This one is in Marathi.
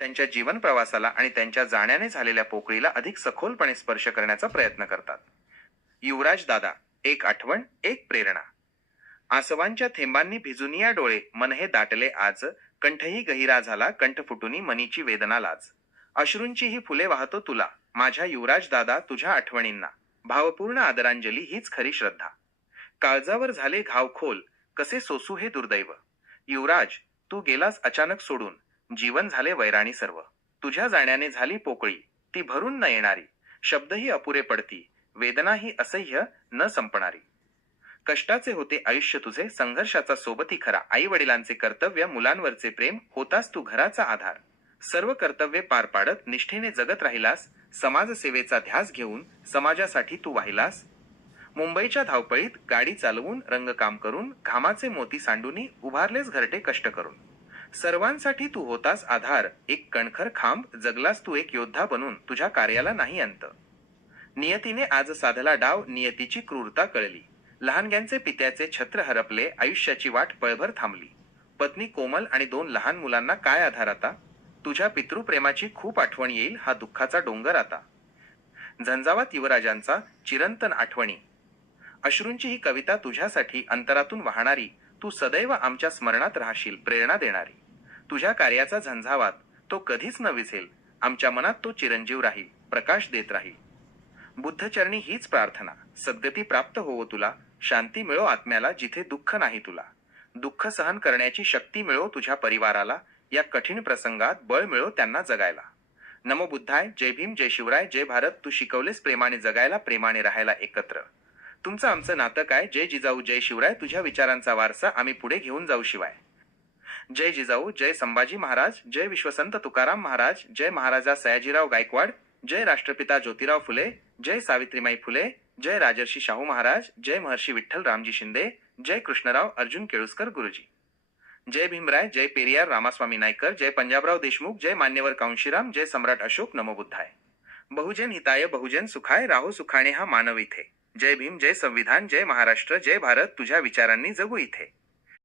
त्यांच्या जीवन प्रवासाला आणि त्यांच्या जाण्याने झालेल्या पोकळीला अधिक सखोलपणे स्पर्श करण्याचा प्रयत्न करतात. युवराज दादा एक आठवण एक प्रेरणा. आसवांच्या थेंबांनी भिजून या डोळे मन हे दाटले आज कंठही गहिरा झाला कंठ फुटुनी मनीची वेदना लाज. अश्रूंची ही फुले वाहतो तुला माझ्या युवराज दादा तुझ्या आठवणींना. भावपूर्ण आदरांजली हीच खरी श्रद्धा. काळजावर झाले घाव खोल कसे सोसू हे दुर्दैव. युवराज तू गेलास अचानक सोडून. जीवन झाले वैराणी सर्व. तुझ्या जाण्याने झाली पोकळी. ती भरून न येणारी. शब्दही अपुरे पडती. वेदनाही असह्य न संपणारी. कष्टाचे होते आयुष्य तुझे. संघर्षाचा सोबती खरा. आई वडिलांचे कर्तव्य मुलांवरचे प्रेम. होतास तू घराचा आधार. सर्व कर्तव्ये पार पाडत निष्ठेने जगत राहिलास. समाजसेवेचा ध्यास घेऊन समाजासाठी तू वाहिलास. मुंबईच्या धावपळीत गाडी चालवून रंगकाम करून घामाचे मोती सांडूनी उभारलेस घरटे कष्ट करून. सर्वांसाठी तू होतास आधार. एक कणखर खांब जगलास तू एक योद्धा बनून. तुझ्या कार्याला नाही अंत. नियतीने आज साधला डाव नियतीची क्रूरता कळली. लहानग्यांचे पित्याचे छत्र हरपले आयुष्याची वाट पळभर थांबली. पत्नी कोमल आणि दोन लहान मुलांना काय आधार आता? तुझ्या पितृप्रेमाची खूप आठवण येईल हा दुःखाचा डोंगर आता. झंझावात युवराजांचा चिरंतन आठवणी. अश्रूंची ही कविता तुझ्यासाठी अंतरातून वाहणारी तू सदैव आमच्या स्मरणात राहशील प्रेरणा देणारी. तुझ्या कार्याचा झंझावात तो कधीच न विझेल आमच्या मनात तो चिरंजीव राहील प्रकाश देत राहील. बुद्धचरणी हीच प्रार्थना सद्गती प्राप्त होवो तुला शांती मिळो आत्म्याला जिथे दुःख नाही तुला. दुःख सहन करण्याची शक्ती मिळो तुझ्या परिवाराला या कठीण प्रसंगात बळ मिळो त्यांना जगायला. नमो बुद्धाय जय भीम जय शिवराय जय भारत तू शिकवलेस प्रेमाने जगायला प्रेमाने राहायला एकत्र. तुमचं आमचं नातं काय? जय जिजाऊ जय शिवराय. तुझ्या विचारांचा वारसा आम्ही पुढे घेऊन जाऊ शिवाय. जय जिजाऊ जय संभाजी महाराज जय विश्वसंत तुकाराम महाराज जय महाराजा सयाजीराव गायकवाड जय राष्ट्रपिता ज्योतिराव फुले जय सावित्रीमाई फुले जय राजर्षी शाहू महाराज जय महर्षी विठ्ठल रामजी शिंदे जय कृष्णराव अर्जुन केळुसकर गुरुजी. जय भीमराय जय पेरियार रामास्वामी नायकर जय पंजाबराव देशमुख जय मान्यवर कांशीराम जय सम्राट अशोक नमोबुद्धाय. बहुजन हिताय बहुजन सुखाय राहू सुखाणे हा मानव इथे. जय भीम जय संविधान जय महाराष्ट्र जय भारत. तुझ्या विचारांनी जगू इथे.